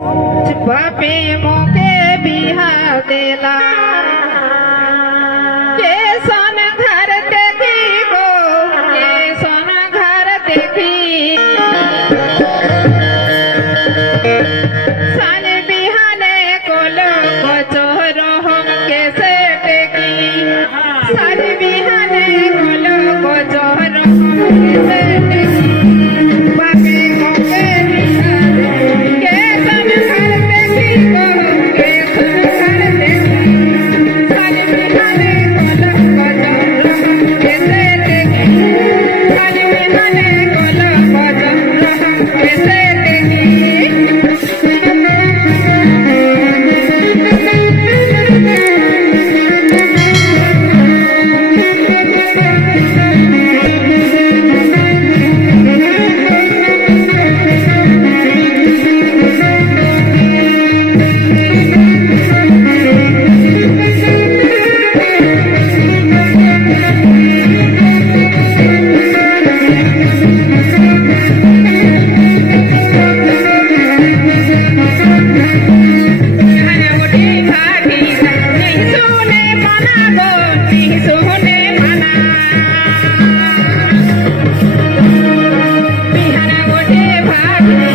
बापे मोके बिहा देला। Amen.